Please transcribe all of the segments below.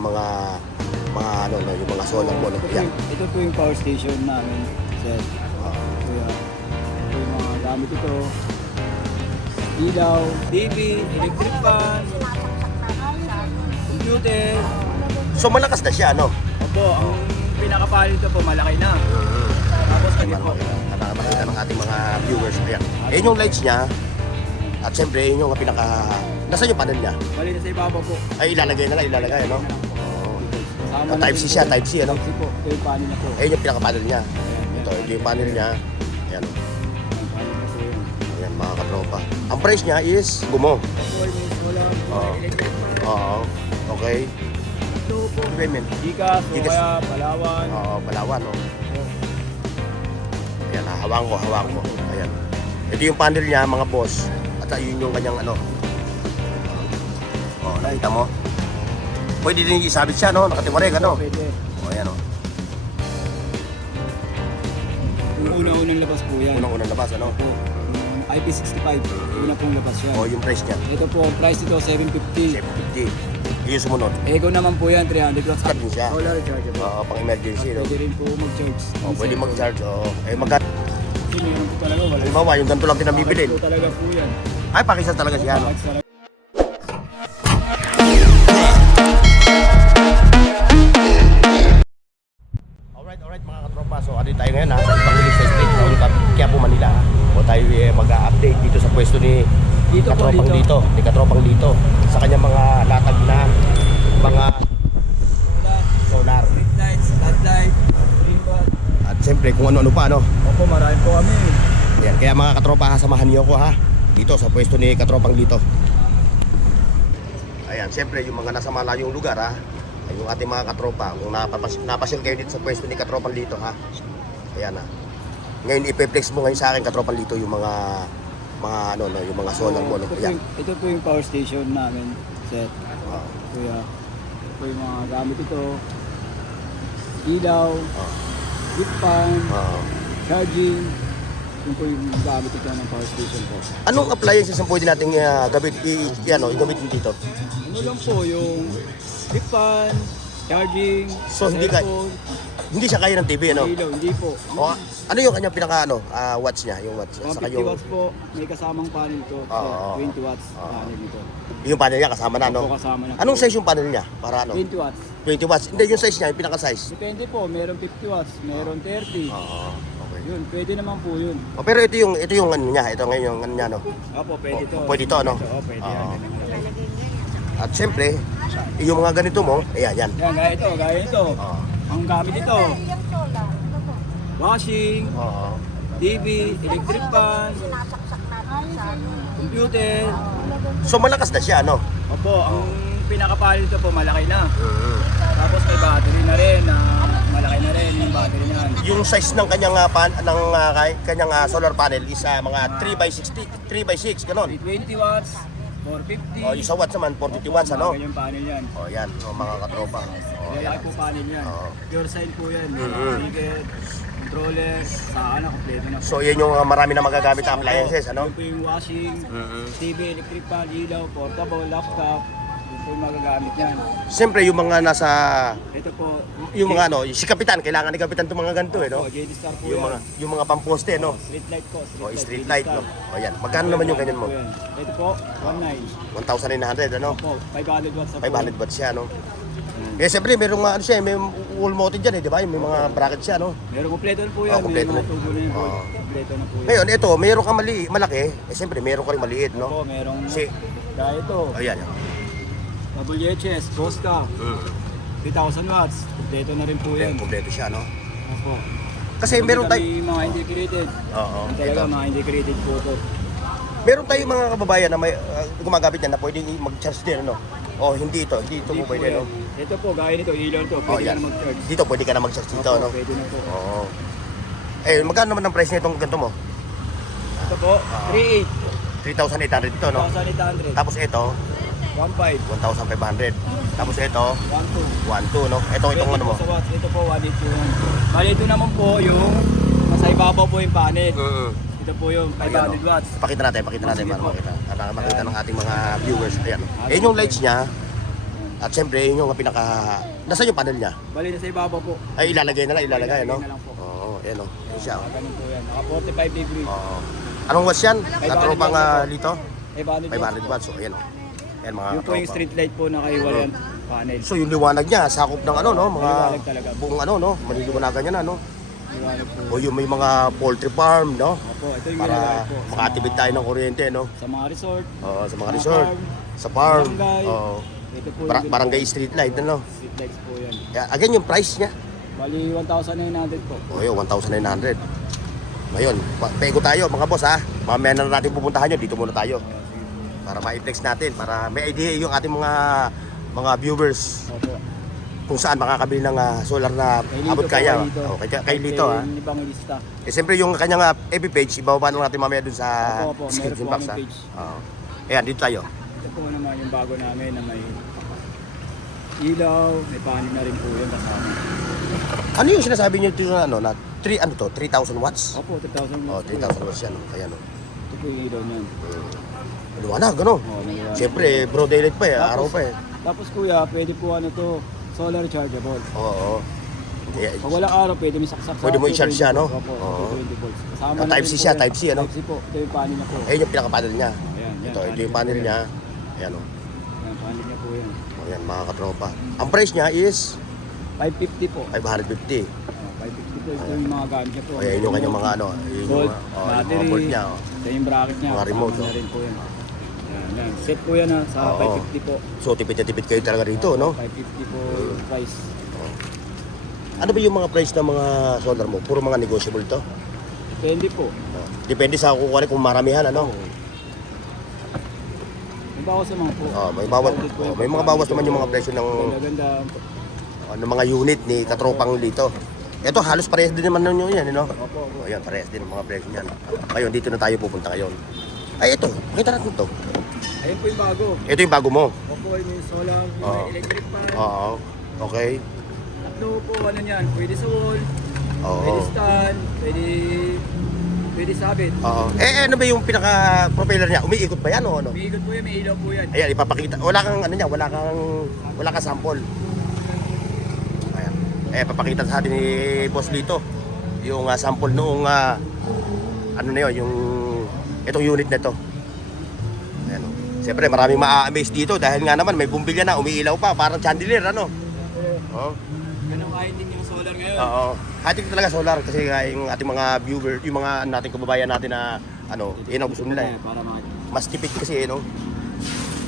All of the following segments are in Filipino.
yung mga ano, no, yung mga solar mo, no? Yan. Ito po yung power station namin, sir. Kaya ito yung mga gamit ito. Ilaw, TV, electric fan, computer. So malakas na siya, no? Opo, ang pinakapalit ito po malaki na. Tapos Ayan, po. makita ng ating mga viewers. Ayan. Ayan yung lights niya. At syempre, yun yung pinaka... Nasaan yung panel niya? Bali na sa ibabaw po. Ay, ilalagay na lang, ilalagay, no? Kasama na Type C din siya, po. Type C, ano? Type C po. Ito yung panel na po. Ayan yung pinaka-panel niya. Ayan, Ito yung panel niya. Ayan. Ang panel na po yun. Ayan, mga katropa. Ang price niya is gumo. Wala Oo. electric fan. Oo. Okay. Ito po. Payment. Gikas, o Gikas. kaya Palawan. Oo, Palawan, no? Ayan, hawak ko. Ayan. Ito yung panel niya, mga boss. At yun yung kanyang ano. Oh, nakita mo? Pwede din isabit siya, no? Nakatimareg, ano? Pwede. Oh, ayan, oh. Yung unang-unang labas po yan. Unang-unang labas, ano? Yung IP65. Una pong labas yan. Oh, yung price niya. Ito po, ang price nito 750. 750. Yung sumunod. Ego naman po yan, 300 watts. Start din siya. Solar rechargeable. Oo, pang emergency, no? Pwede rin po mag-charge. Oh, pwede mag-charge, oo. Eh, magkat... Kasi meron po talaga, wala. Halimbawa, yung ganito lang pinambibilin. Bakit po talaga po yan. Ay, pakisas talaga siya, no? Bakit talaga. Alright mga katropa, so ano tayo ngayon ha, sa Evangelista Street, Quiapo, Manila ha. O tayo mag-update dito sa pwesto ni Dito po, Katropang dito. Lito, ni Katropang Lito, sa kanyang mga latag na mga solar. Street lights, floodlight, green bud. At siyempre kung ano-ano pa, no? Opo, marami po kami. Yan, kaya mga katropa ha, samahan niyo ako ha, dito sa pwesto ni Katropang Lito. Ayan, siyempre yung mga nasa malayong lugar ha, ay yung ating mga katropa, kung napasyal kayo dito sa pwesto ni Katropang Lito ha. Ayan ha. Ngayon ipe-flex mo ngayon sa akin Katropang Lito yung mga ano no, yung mga solar mo no. Ayan. Ito po yung power station namin, set. Kuya, ito po yung mga gamit ito. Ilaw, heat fan, charging. Yun po yung gamit ito ng power station po. Anong appliances ang pwede nating gamitin dito? Ano lang po yung heat fan, charging, So, hindi ka- cellphone, Hindi siya kaya ng TV ano? ilaw, hindi po. O, ano yung kanyang pinaka watts niya, yung watts niya, Mga saka 50 yung watts po, may kasamang panel ito. Oo. 20 watts panel nito. yung panel niya kasama na no. Opo, kasama na po. Anong size yung panel niya? Para ano? 20 watts. 20 watts. Hindi yung size niya, yung pinaka size. Depende po, meron 50 watts, meron 30. Oo. Okay. Yun, pwede naman po yun. O, pero ito yung ano niya, ito ngayon yung ano niya no. Opo, pwede to. Pwede to, ano? Oo, pwede Oo. yan. At siyempre, yung mga ganito mo, ayan yan. Yan, gaya ito. Oo. Ang gamit ito, washing, Oo. TV, electric fan, computer. So malakas na siya no. Opo, ang pinakapalit ito po malaki na. Tapos may battery na rin, malaki na rin yung battery niyan. Yung size ng kanyang kanyang solar panel is mga 3x6 ganun. 20 watts, 450. Oh, yung sa watts naman 450 watts ano. Yung panel yan. Oh, yan, oh, mga katropa. Oh, Lalaki yan. po panel yan. Oo. Pure side po yan. Mhm. Ticket, controller, saan na, kompleto na po. So yan yung marami na magagamit na appliances ano. Yun po yung washing, TV, electric fan, ilaw, portable, laptop. Yun po yung magagamit yan. Siyempre yung mga nasa Ito po, yung mga ano, si kapitan kailangan ni kapitan itong mga ganito eh no. JD Star po Yung yan. mga pamposte no. Street light po. Oh, street light no. Oh, yan. Magkano naman yung ganyan mo? Ito po, 19. 1,900 ano. Po, 500 watts na po. 500 watts siya no. Eh siyempre merong mga ano siya, may wall mounted diyan eh, di ba? May mga bracket siya no. Meron kompleto na po yan. kompleto May mga na. tubo na yan po. Oo. Kompleto na po yan. Ngayon ito, meron kang malaki, eh siyempre meron ka rin maliit no. Opo, merong Kasi ito. ayan. WHS, Bosca, 3,000 watts. Kompleto na rin po yan. Kompleto siya no. Opo. Kasi meron tayo May mga integrated. Oo, Talaga ito. mga integrated po ito. Meron tayong mga kababayan na may gumagamit yan na pwedeng mag-charge din ano. Oh, hindi ito Hindi mo pwede yan. no. Ito po, gaya nito, ilaw to. Oh, Pwede yan. na mag-charge. Dito pwede ka na mag-charge dito Opo, no. pwede na po. Oo. Eh, magkano naman ang price nitong ganito mo? Ito po, 3,800. 3,800 ito no. 1,800. Tapos ito, 1,500. 1,500. Tapos ito, 1,200. 1,200 no. Itong ano mo? Sa watts, ito po 1,800. Bali ito naman po yung nasa ibabaw po yung panel. Ito po yung 500 watts. Pakita natin para makita ng ating mga viewers. Ayan. Ayan yung lights niya. At siyempre, yun yung pinaka... Nasaan yung panel niya? Bali na sa ibabaw po. Ay, ilalagay na lang, ilalagay, no? na lang po. Oo, yan o. Yan siya. Ganun po yan. Naka 45 degree. Oo. Anong watts yan? Katropang lito? 500 500 watts. So, yan o. Yan mga Yung po yung katropa. street light po nakahiwalayan panel. So, yung liwanag niya, sakop ng ano, no? Mga Maliwanag talaga. buong ano, no? Maliliwanagan niya na, no? Liwanag po. O yung may mga poultry farm, no? Opo, ito yung Para ginagamit po. Sa makatipid tayo ng kuryente, no? Sa mga resort. Oo, sa mga Mga resort, farm, sa farm. barangay. Oo. Ito po Barangay street light, ano? street lights po yan. Again, yung price niya. Bali 1,900 po. O yun, 1,900. Ngayon, pego tayo mga boss ha. Mamaya na natin pupuntahan yun. Dito muna tayo. Para ma-flex natin. Para may idea yung ating mga viewers Opo. kung saan makakabili ng solar na Kay Lito abot po, kaya. kay Lito. Kay Lito ha. Kay Evangelista. Eh, siyempre yung kanyang FB page, ibababa na natin mamaya dun sa Opo, meron description po box ha. kaming page. Oo. Ayan, dito tayo. Ito po naman yung bago namin na may ilaw, may panin na rin po yun kasama. Ano yung sinasabi niyo dito na ano, na 3,000 watts? Opo, 3,000 Oh, watts. 3,000 watts yan. Ayan o. Ito po yung ilaw niyan. Liwanag, ano? Oh, maliwanag. Siyempre, bro, daylight pa eh. Araw pa eh. Tapos kuya, pwede po ano to, solar chargeable. Oo. Yeah, Pag walang araw, pwede mo saksak sa Pwede mo i-charge siya, no? Opo, Oo. 20 volts. Kasama na Type rin C po siya, yan. Type C, ano? Type C po. Ito yung panin na po. Ayun yung pinaka-panel niya. Ayan, yan, Ito yung panel niya. Ayan o. Ayan, panin niya po yan. Ayan, mga katropa. Ang price niya is 550 po. 550. 550 po. Ito yung mga gamit niya po. O, ayan yung kanyang mga ano. Yung Bolt, yung mga battery, bolt niya. Oh. ito yung bracket niya. Mga remote, kasama na oh. rin po yan. Ayan, yan. Set po yan ha, sa Oo. 550 po. So, tipid na tipid kayo talaga rito, no? 550 po yung price. Ano ba yung mga price ng mga solar mo? Puro mga negotiable to? Depende po. Depende sa kukuha kung maramihan, ano? May bawas sa mga po. May bawas. May mga bawas naman yung mga presyo ng Ganda-ganda. mga unit ni Katropang dito. Ito, halos parehas din naman nun yan, no? Opo, opo. O, yan, parehas din ang mga presyo niyan. Ngayon, dito na tayo pupunta ngayon. Ay, ito. Makita natin ito. Ayun po yung bago. Ito yung bago mo. Opo, yung solar, Oo. may electric pan. Oo. Okay. Tatlo po, ano niyan, pwede sa wall, Oo. pwede stand, pwede sabit. Oo. Ano ba yung pinaka-propeller niya? Umiikot ba yan o ano? May ikot po yan, may ilaw po yan. Ayan, ipapakita. Wala kang ano niya, wala kang sample. Ayan. Papakita sa atin ni Boss Lito yung sample noong ano na yun, yung itong unit na to. Ayan. Siyempre, maraming ma-amaze dito dahil nga naman may bumbilya na, umiilaw pa, parang chandelier, ano? Oo. Ganun kahit din yung solar ngayon. Oo. Hati ko talaga solar kasi yung ating mga viewer, yung mga nating kababayan natin na ano, yun ang gusto nila eh. Para makita. Mas tipid kasi, no?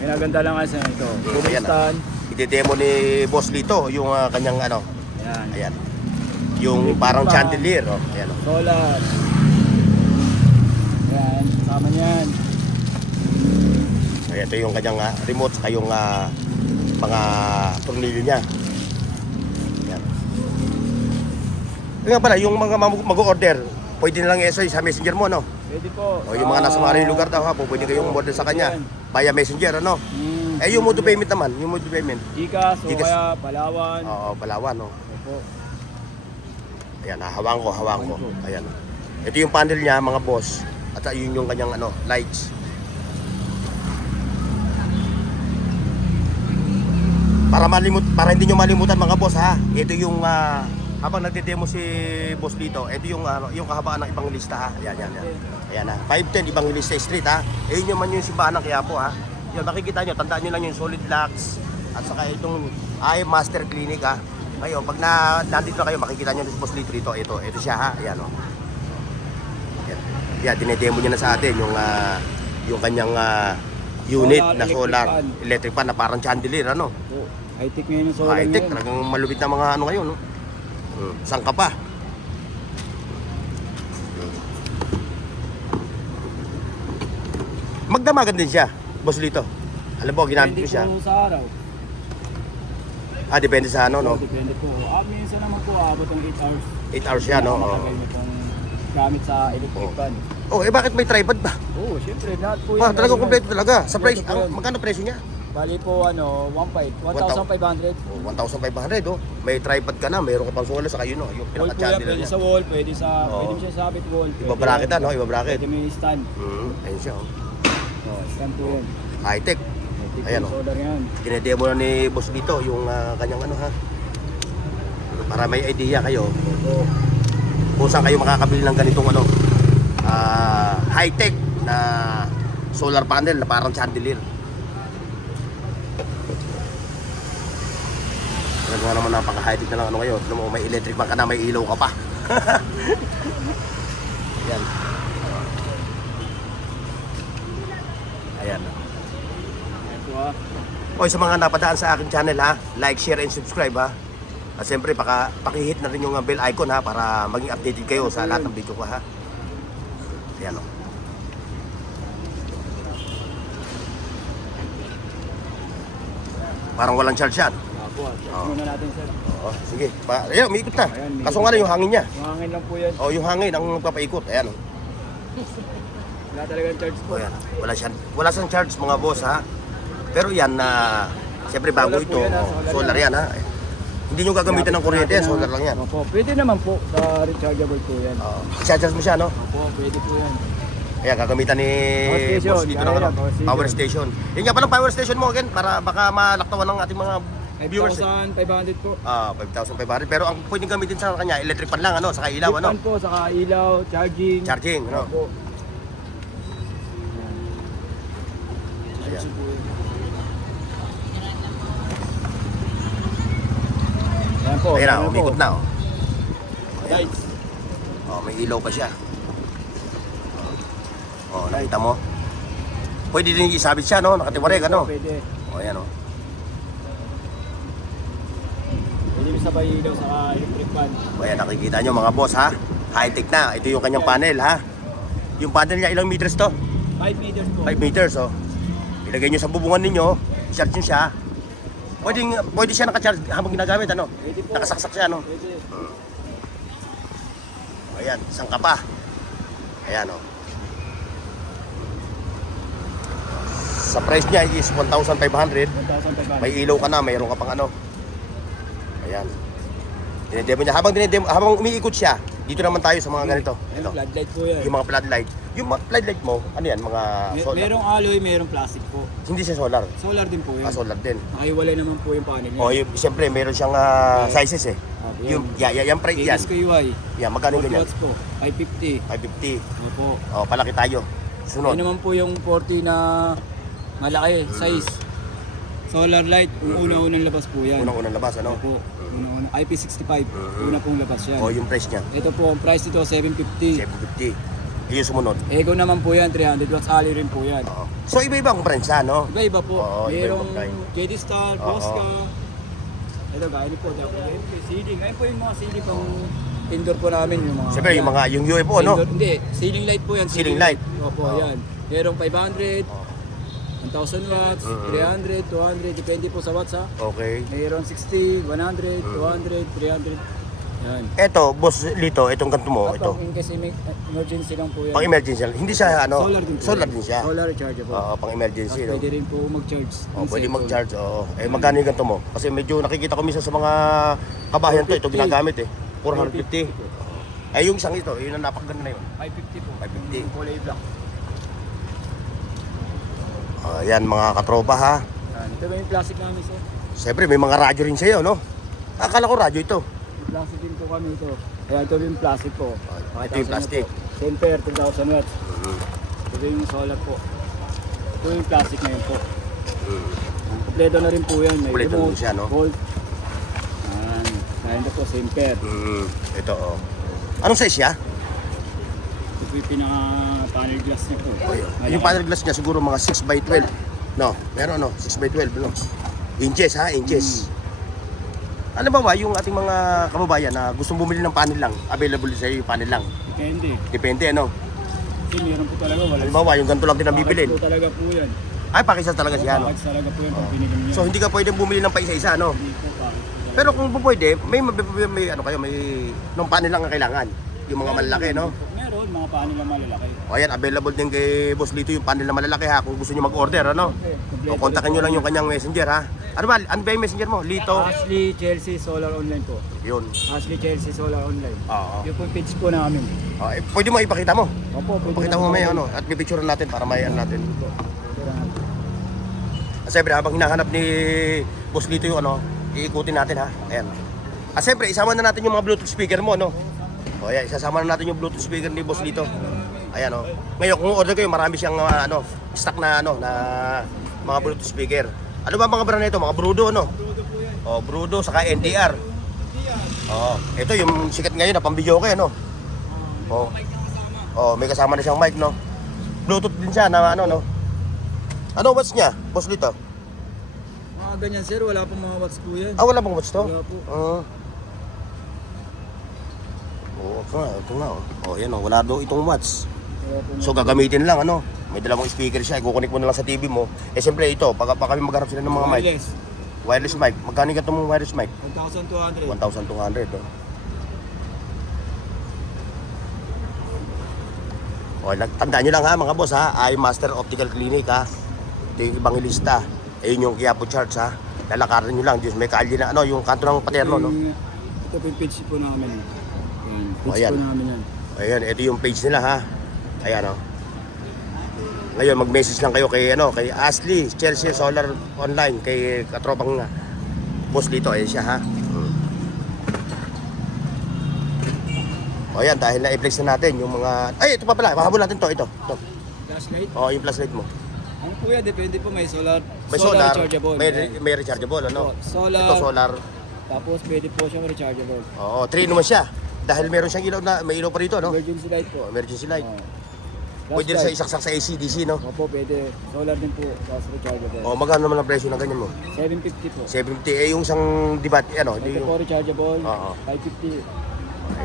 May naganda lang kasi ito. Ayan, Stand. Ide-demo ni Boss Lito yung kanyang ano, Ayan. ayan. Yung parang chandelier, oh. Ayan, oh. Solar. Ayan, kasama niyan. Ayan, ito yung kanyang remote sa yung mga tornilyo niya. Ayan. Yung nga pala, yung mga mag-order, pwede na lang i-SOY sa messenger mo, no? Pwede po. O yung mga nasa mga lugar daw ha, pwede kayong order sa kanya via messenger, ano? Yung mode of payment naman, yung mode of payment. Gcash, o Gcash. kaya Palawan. Oo, Palawan, no? Opo. Ayan, hawang ko. Ayan. Ito yung panel niya, mga boss. At yun yung kanyang ano, lights. Para hindi nyo malimutan mga boss ha. Ito yung habang nagde-demo si Boss Lito, ito yung yung kahabaan ng Evangelista ha. Ayan. Ayan ha. 510 Evangelista Street ha. Ayun yung man yung simbahan ng Quiapo ha. Yun, makikita nyo, tandaan nyo lang yung solid locks. At saka itong Master Clinic ha. Ngayon, pag nandito na kayo, makikita nyo si Boss Lito rito. Ito siya ha. Ayan o. Ayan, dinedemo niya na sa atin yung kanyang unit Solar, na electric solar pan. electric pan na parang chandelier ano. Opo. High-tech ngayon yung solar High-tech, ngayon. talagang malupit na mga ano ngayon, no? Saan ka pa? Magdamagan din siya, Boss Lito. Alam mo, ginamit ko Depende siya. po sa araw. Depende sa ano, no? Depende po. Minsan naman po, abot ng 8 hours. 8 hours siya, no? Oo. Matagal na pong gamit sa electric Oo. fan. Bakit may tripod ba? Oo, syempre, lahat po yan. Talagang kompleto talaga. Sa price, Kompleto po yan. magkano presyo niya? Bali po, 1,500. 1,500, oh. May tripod ka na, mayroon ka pang solar sa kayo, no? Yung Wall po yan, pinaka-chandelier pwede niya. sa wall, pwede Oo. mo siya sabit wall. Iba bracket, no? Iba bracket. Pwede may stand. Ayun siya, oh. Stand po yan. High-tech. Ayan, oh. Solar yan. Dinedemo na ni boss dito yung kanyang ano ha. Para may idea kayo Opo. kung saan kayo makakabili ng ganitong ano, high-tech na solar panel na parang chandelier. Talaga naman napaka-high-tech na lang ano kayo. Tignan mo, may electric fan ka na, may ilaw ka pa. Ayan. Ayan. Ayan po ha. Oy, sa mga napadaan sa aking channel ha, like, share, and subscribe ha. At siyempre, pakihit na rin yung bell icon ha para maging updated kayo sa lahat ng video ko ha. Ayan o. Parang walang charge yan. Opo, check Oo. muna natin sir. Oo, sige. Ayan, umiikot na. Ayan, umiikot Kaso nga lang yung hangin niya. Mahangin lang po yan. O, yung hangin ang papaikot. Ayan o. Wala talagang charge po. Ayan. Wala siyang charge mga boss ha. Pero yan na, siyempre bago Solar po ito, yan, ha? solar yan ha. Hindi nyo gagamitan ng kuryente yan, solar lang yan. Opo, pwede naman po. Rechargeable po yan. Oo. I-charge mo siya no? Opo, pwede po yan. Ayan, gagamitan ni Power station, boss dito ng kaya ano, yan, power station. Yun nga palang power station mo again para baka malaktawan ng ating mga viewers. 5,500 po. 5,500. Pero ang pwedeng gamitin sa kanya, electric pan lang ano, saka ilaw ano. Fan po, saka ilaw, charging. Charging, ano. Opo. Ayan. Ayan po. Ayan na, ayan po. umikot na oh. Lights. Oh, may ilaw pa siya. Oh, nakita mo? Pwede din isabit siya no, nakatiwareg ano. Pwede. Oh, ayan oh. Pwede sabay ilaw, saka electric fan. O ayan, nakikita nyo mga boss ha. High-tech na. Ito yung kanyang panel ha. Yung panel niya, ilang meters to? 5 meters po. 5 meters oh. Ilagay nyo sa bubungan ninyo, charge nyo siya. Pwede siya naka-charge habang ginagamit ano. Pwede po. Nakasaksak siya no. Pwede. O ayan, isang kapa. Ayan oh. Sa price niya is 1,500. 1,500. May ilaw ka na, mayroon ka pang ano. Ayan. Dinedemo niya. Habang umiikot siya, dito naman tayo sa mga ganito. Ayan, Ito. floodlight po yan. Yung mga floodlight. Yung mga floodlight mo, ano yan? Mga solar. Merong alloy, merong plastic po. Hindi siya solar. Solar din po yan. Solar din. Nakahiwalay naman po yung panel niya. O, yung, siyempre, meron siyang sizes eh. Yung, yan price yan. KSKY. Yan, magkano 40 ganyan? watts po. 550. 550. Opo. O, palaki tayo. Sunod. Ayun naman po yung 40 na malaki, size. Solar light, una-unang labas po yan. Unang-unang labas, ano? Opo. Una-unang IP65. Una pong labas yan. O, yung price niya. Ito po, ang price nito 750. 750. Yung sumunod. Ego naman po yan, 300 watts. Ali rin po yan. Oo. So, iba-iba ang price no? Iba-iba po. Oo, iba-ibang Merong price. JD Star, Oo. Bosca. Ito, gaya po. Ceiling. Ngayon po yung mga ceiling pang indoor po namin. Yung mga, Siyempre, yung mga, yung UFO, no? Indoor, hindi, ceiling light po yan. Ceiling light. Opo, Oo. yan. Merong 500, Oo. 1,000 watts, 300, 200, depende po sa watts ha. Okay. Mayroon 60, 100, 200, 300. Yan. Eto, boss Lito, itong ganito mo, ito. In case emergency lang po yan. Pang emergency. Hindi siya, ano? Solar din po. Solar din siya. Solar rechargeable. Oo, pang emergency, Tapos no? pwede rin po mag-charge. Oh, ng pwede cellphone. mag-charge, oo. Eh, magkano yung ganito mo? Kasi medyo nakikita ko minsan sa mga kabahayan to, ito 450. ginagamit eh. 450. Ay, yung isang ito, yun ang napakaganda na yun. 550 po. 550. Yung kulay black. Yan, mga katropa ha. Yan. Ito ba yung plastic namin sir? Siyempre, may mga radyo rin sa'yo, no? Akala ko radyo ito. Yung plastic din po kami ito. Kaya ito yung plastic po. Ito yung plastic. Center, 2,000 watts. Ito yung solar po. Ito yung plastic na yun po. Yan. Kompleto na rin po yan. May Kompleto remote, din siya, no? volt. Yan. Kaya ito po, center. Ito, oh. Anong size siya? Ito po yung pinaka-panel glass niya po. Yung panel glass niya siguro mga 6x12. No, meron no, 6x12, no? Inches ha, inches. Ano ba yung ating mga kababayan na gustong bumili ng panel lang, available sa yung panel lang? Depende. Depende, ano? Kasi meron po talaga. Wala. Halimbawa, yung ganito lang din ang bibilin. Package po talaga po yan. Ay, pakisas talaga siya, no? Package talaga po yan pag binigyan niyo. So, hindi ka pwedeng bumili ng paisa-isa, no? Hindi po package. Pero kung pwede, may ano kayo, may nung panel lang ang kailangan. Yung mga malalaki, no? Meron, mga panel na malalaki. O ayan, available din kay Boss Lito yung panel na malalaki ha, kung gusto niyo mag-order, ano? O kontakin niyo lang yung kanyang messenger ha. Ano ba yung messenger mo? Lito? Ashley Chelsea Solar Online po. Yun. Ashley Chelsea Solar Online. Oo. Yung po yung page po namin. Pwede mo ipakita mo. Opo, pwede Pakita na mo po. may ano, at pipicture natin para may ano natin. Pwede na. Siyempre, habang hinahanap ni Boss Lito yung ano, iikutin natin ha. Ayan. Siyempre, isama na natin yung mga Bluetooth speaker mo, no? O ayan, isasama na natin yung Bluetooth speaker ni Boss Lito. Ayan, o. Ngayon, kung order kayo, marami siyang stock na, na mga Bluetooth speaker. Ano ba mga brand na ito? Mga Brudo, ano? O, Brudo, saka NDR. O, ito yung sikat ngayon na pang-video kayo, no? O, may kasama na siyang mic, no? Bluetooth din siya na ano, no? Ano watch niya, Boss Lito? Mga ganyan sir, wala pong mga watts po yan. Wala bang watch to? Wala po. Ito nga, oh. Yan, wala daw itong watch. Wala po. So, gagamitin lang, ano? May dalawang speaker siya, i-connect mo na lang sa TV mo. Siyempre, ito, pag kami magharap sila ng mga mic. Wireless mic. Magkano ka itong wireless mic? 1,200. 1,200, oh. Tandaan nyo lang ha, mga boss ha. Ay Master Optical Clinic ha. Ito yung Evangelista. Ayun yung Quiapo Church ha. Lalakarin nyo lang. Diyos, may kalye na ano, yung kanto ng Paterno, no? Ito po yung page po namin. Page Ayan. po namin yan. Ayan, ito yung page nila ha. Ayan, oh. Ngayon, mag-message lang kayo kay, kay Ashley, Chelsea Solar Online, kay katropang Boss Lito. Ayan siya ha. O yan, dahil na-flex na natin yung mga... Ay, ito pa pala. Mahabol natin to. Ito. Flashlight? O, yung flashlight mo. Ano po yan? Depende po. May solar. May solar. Rechargeable. May rechargeable, ano? Solar. Ito, solar. Tapos pwede po siyang rechargeable. Oo, 3 naman siya. Dahil meron siyang ilaw na, may ilaw pa rito, no? Emergency light po. Emergency light. Oh. Pwede rin sa isaksak sa AC, DC, no? Opo, pwede. Solar din po. Tapos rechargeable. O, magkano naman ang presyo ng ganyan mo? 750 po. 750. Yung isang dibat, Ito po rechargeable. Oo. 550.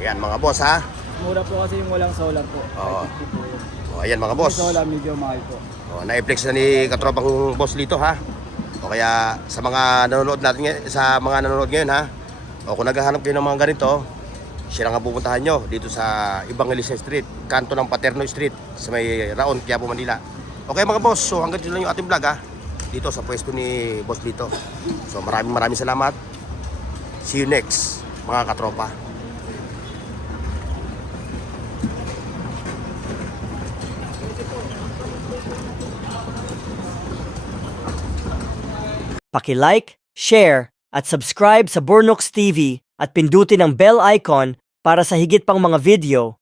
Ayan, mga boss, ha? Mura po kasi yung walang solar po. Oo. 550 po yun. O, ayan, mga boss. Yung solar medyo mahal po. O, na-flex na ni katropang Boss Lito, ha? O, kaya sa mga nanonood natin, sa mga nanonood ngayon, ha? O, kung naghahanap kayo ng mga ganito, siya lang ang pupuntahan nyo dito sa Evangelista Street, kanto ng Paterno Street, sa may Raon, Quiapo, Manila. Okay mga boss, so hanggang dito lang yung ating vlog ha, dito sa pwesto ni Boss Lito. So maraming salamat. See you next mga katropa. Paki-like, share, at subscribe sa Bornox TV at pindutin ang bell icon para sa higit pang mga video